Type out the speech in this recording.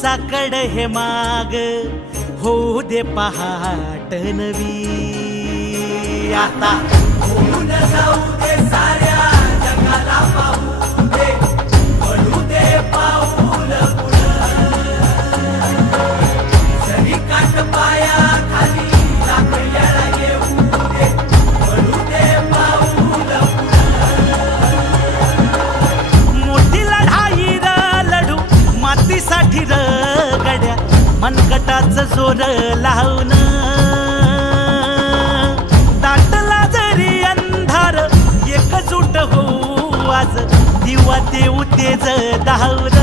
साकड हे माग होऊ दे पहाट नवी आता होऊन जाऊ दे साऱ्या जगाला पाहू दे पडू दे पाऊल जरी काट पाया खाली लाकड्याला येऊ दे पडू दे पाऊल मोठी लढाई र लढू मातीसाठी र गड्या मनगटाचं जोर लावून दाटला जरी अंधार एकजूट होऊ आज दिवा देऊ तेज दावर